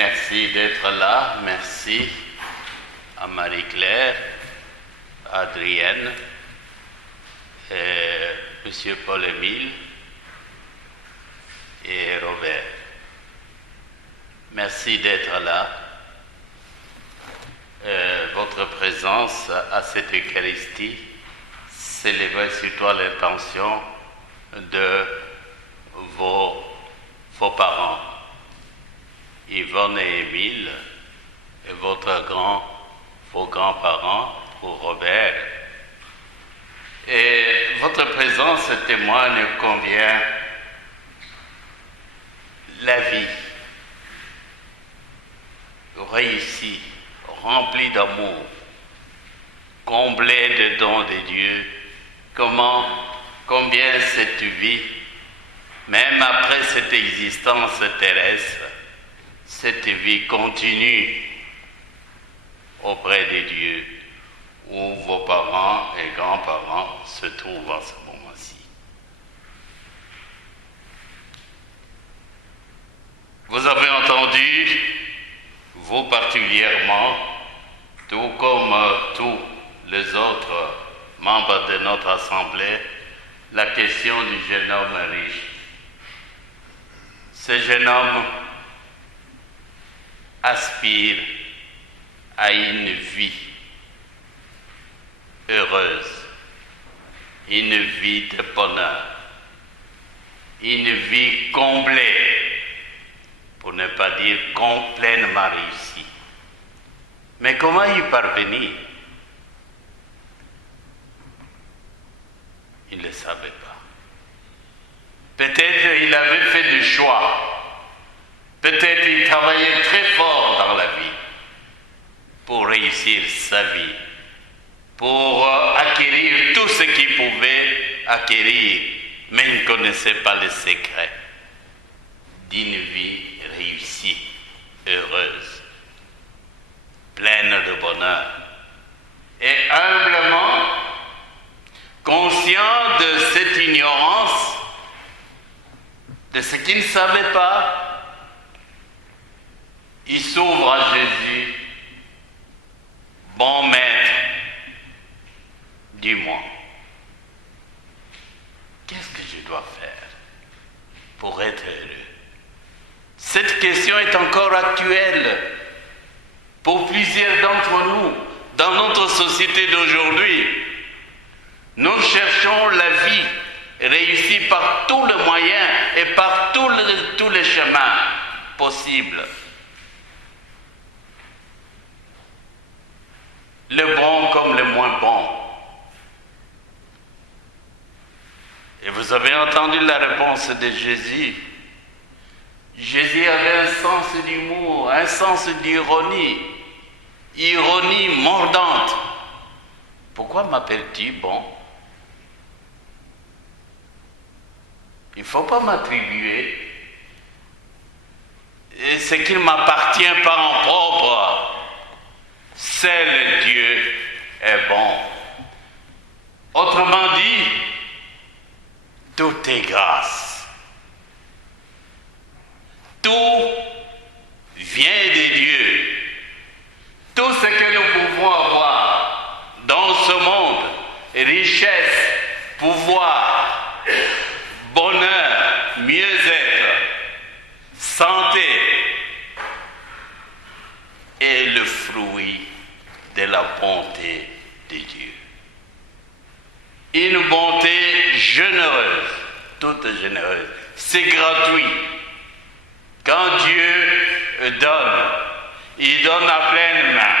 Merci d'être là. Merci à Marie-Claire, à Adrienne, et M. Paul-Émile et Robert. Merci d'être là. Votre présence à cette Eucharistie célèbre surtout l'intention de vos parents, Yvonne et Émile, et vos grands-parents pour Robert. Et votre présence témoigne combien la vie réussie, remplie d'amour, comblée de dons de Dieu, combien cette vie, même après cette existence terrestre, cette vie continue auprès de Dieu, où vos parents et grands-parents se trouvent en ce moment-ci. Vous avez entendu, vous particulièrement, tout comme tous les autres membres de notre assemblée, la question du jeune homme riche. Ce jeune homme aspire à une vie heureuse, une vie de bonheur, une vie comblée, pour ne pas dire complètement réussie. Mais comment y parvenir? Il ne le savait pas. Peut-être il avait fait des choix. Peut-être il travaillait très fort dans la vie pour réussir sa vie, pour acquérir tout ce qu'il pouvait acquérir, mais il ne connaissait pas le secret d'une vie réussie, heureuse, pleine de bonheur. Et humblement, conscient de cette ignorance, de ce qu'il ne savait pas, il s'ouvre à Jésus. Bon maître, dis-moi, qu'est-ce que je dois faire pour être heureux? Cette question est encore actuelle pour plusieurs d'entre nous dans notre société d'aujourd'hui. Nous cherchons la vie réussie par tous les moyens et par tous les chemins possibles. Le bon comme le moins bon. Et vous avez entendu la réponse de Jésus. Jésus avait un sens d'humour, un sens d'ironie, ironie mordante. Pourquoi m'appelles-tu bon? Il ne faut pas m'attribuer ce qui ne m'appartient pas en propre. Seul Dieu est bon. Autrement dit, tout est grâce. Tout vient de Dieu. Tout ce que nous pouvons avoir dans ce monde, richesse, pouvoir, bonheur, mieux-être, santé, est le fruit de la bonté de Dieu. Une bonté généreuse, toute généreuse. C'est gratuit. Quand Dieu donne, il donne à pleine main.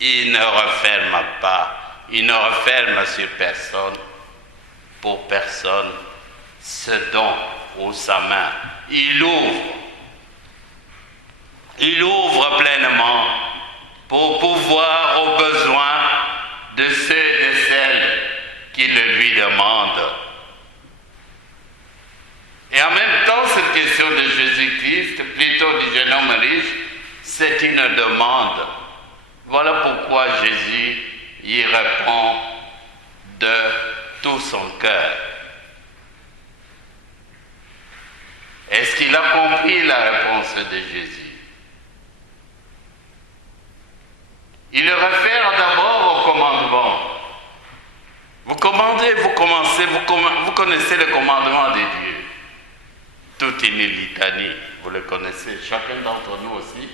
Il ne referme pas, il ne referme sur personne, pour personne, ce don ou sa main. Il ouvre pleinement pour pouvoir aux besoins de ceux et de celles qui le lui demandent. Et en même temps, cette question de Jésus-Christ, plutôt du jeune homme riche, c'est une demande. Voilà pourquoi Jésus y répond de tout son cœur. Est-ce qu'il a compris la réponse de Jésus? Il le réfère d'abord au commandement. Vous commandez, vous commencez, vous connaissez le commandement de Dieu. Toute une litanie, vous le connaissez. Chacun d'entre nous aussi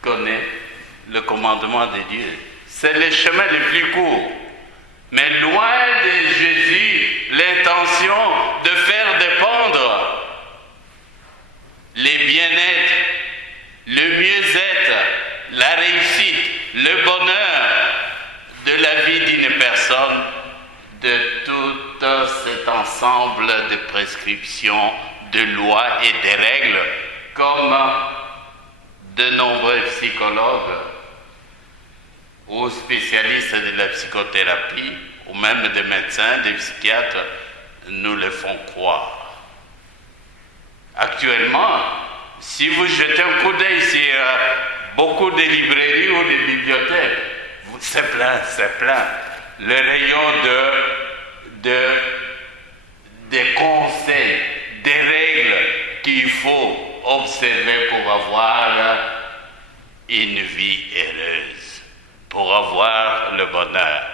connaît le commandement de Dieu. C'est le chemin le plus court. Mais loin de Jésus, l'intention de faire dépendre les bien-être, le mieux-être, la réussite, le bonheur de la vie d'une personne, de tout cet ensemble de prescriptions, de lois et de règles, comme de nombreux psychologues ou spécialistes de la psychothérapie, ou même des médecins, des psychiatres, nous le font croire. Actuellement, si vous jetez un coup d'œil sur beaucoup de librairies ou de bibliothèques, c'est plein. Le rayon des conseils, des règles qu'il faut observer pour avoir une vie heureuse, pour avoir le bonheur.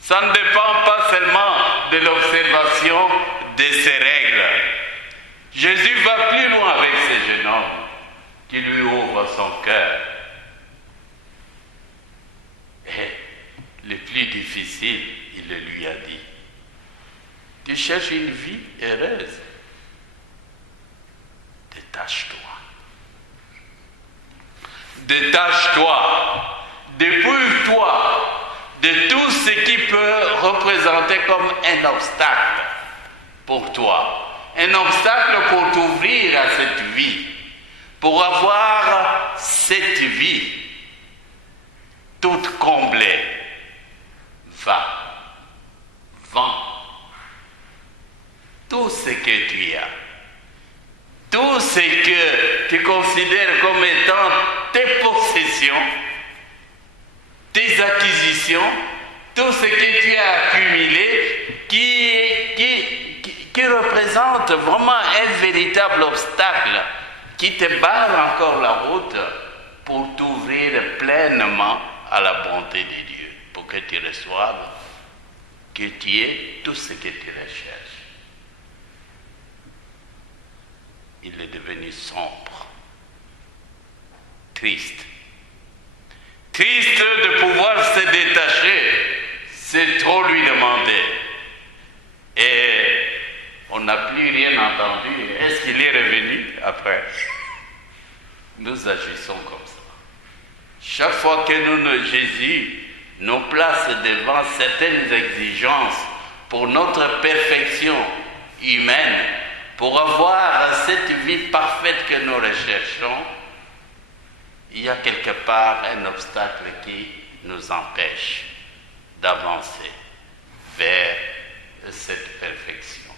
Ça ne dépend pas seulement de l'observation de ces règles. Jésus va plus loin avec ce jeune homme qui lui ouvre son cœur. Et le plus difficile, il le lui a dit. Tu cherches une vie heureuse. Détache-toi. Détache-toi. Dépouille-toi de tout ce qui peut représenter comme un obstacle pour toi. Un obstacle pour t'ouvrir à cette vie. Pour avoir cette vie toute comblée. Vends tout ce que tu as, tout ce que tu considères comme étant tes possessions, tes acquisitions, tout ce que tu as accumulé qui représente vraiment un véritable obstacle qui te barre encore la route pour t'ouvrir pleinement à la bonté de Dieu, pour que tu reçoives, que tu aies tout ce que tu recherches. Il est devenu sombre, triste. Triste de pouvoir se détacher, c'est trop lui demander. Et on n'a plus rien entendu. Est-ce qu'il est revenu après? Nous agissons comme ça. Chaque fois que Jésus nous place devant certaines exigences pour notre perfection humaine, pour avoir cette vie parfaite que nous recherchons, il y a quelque part un obstacle qui nous empêche d'avancer vers cette perfection.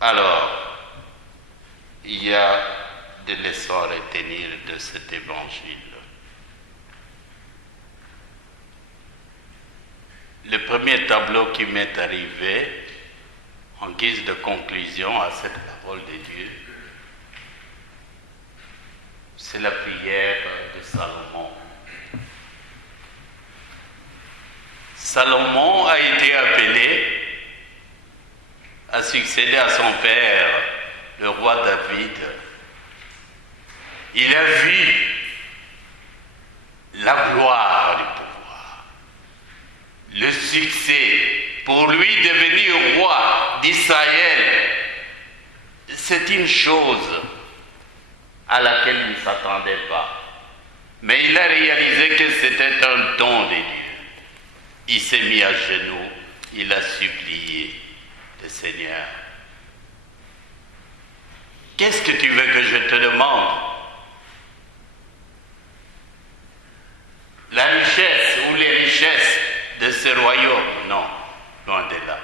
Alors, il y a des leçons à retenir de cet évangile. Le premier tableau qui m'est arrivé en guise de conclusion à cette parole de Dieu, c'est la prière de Salomon. Salomon a été appelé à succéder à son père, le roi David. Il a vu la gloire du pouvoir, le succès. Pour lui devenir roi d'Israël, c'est une chose à laquelle il ne s'attendait pas. Mais il a réalisé que c'était un don de Dieu. Il s'est mis à genoux, il a supplié le Seigneur. Qu'est-ce que tu veux que je te demande? La richesse ou les richesses de ce royaume? Non, loin de là.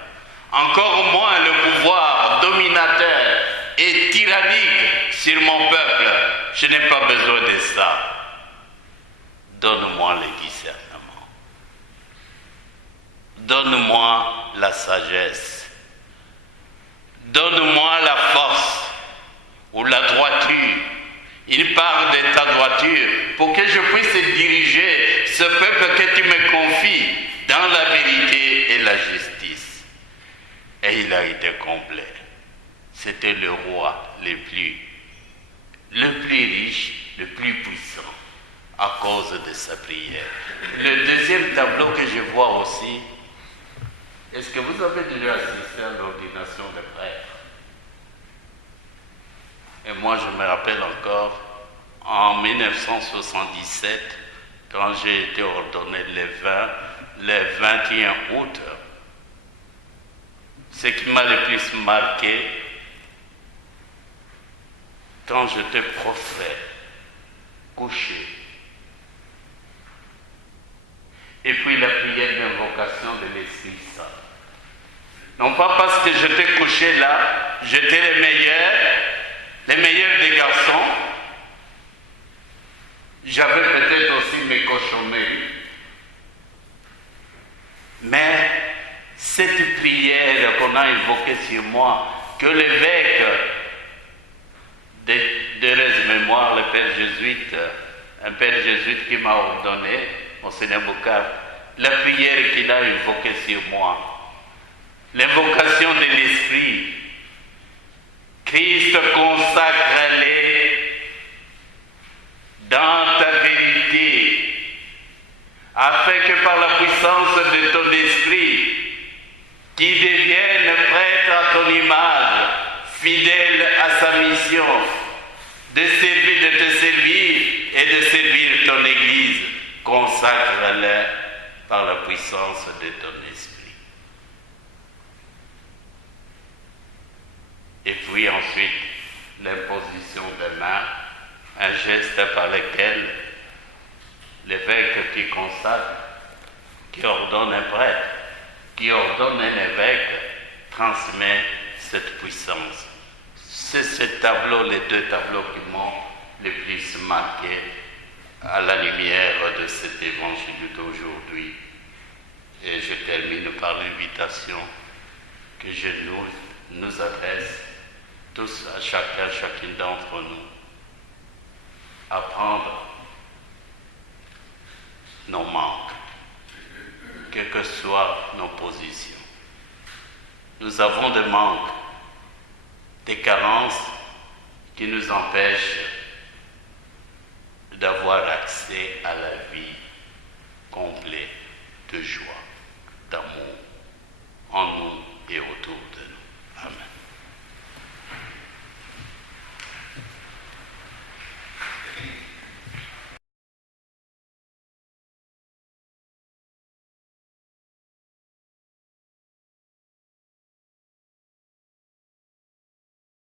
Encore moins le pouvoir dominateur et tyrannique sur mon peuple. Je n'ai pas besoin de ça. Donne-moi le discernement. Donne-moi la sagesse. Donne-moi la force ou la droiture. Il parle de ta droiture pour que je puisse diriger ce peuple que tu me confies dans la vérité et la justice. Et il a été complet. C'était le roi le plus riche, le plus puissant à cause de sa prière. Le deuxième tableau que je vois aussi, est-ce que vous avez déjà assisté à l'ordination des prêtres? Et moi, je me rappelle encore, en 1977, quand j'ai été ordonné le 21 août, ce qui m'a le plus marqué, quand j'étais prostré, couché, et puis la prière d'invocation de l'Esprit Saint. Non pas parce que j'étais couché là, j'étais le meilleur des garçons. J'avais peut-être aussi mes cochonneries. Mais cette prière qu'on a invoquée sur moi, que l'évêque d'heureuse mémoire, le père jésuite, un père jésuite qui m'a ordonné, Monseigneur Boucard, la prière qu'il a invoquée sur moi, l'invocation de l'Esprit, Christ consacre-les dans ta vérité, afin que par la puissance de ton esprit, qui devienne prêtre à ton image, fidèle à sa mission, de te servir et de servir ton Église, consacre-les par la puissance de ton esprit. Et puis ensuite, l'imposition des mains, un geste par lequel l'évêque qui consacre, qui ordonne un prêtre, qui ordonne un évêque, transmet cette puissance. C'est ce tableau, les deux tableaux qui m'ont le plus marqué à la lumière de cet évangile d'aujourd'hui. Et je termine par l'invitation que je nous adresse tous, à chacune d'entre nous, à prendre nos manques, quelles que soient nos positions. Nous avons des manques, des carences qui nous empêchent d'avoir accès à la vie complète de joie.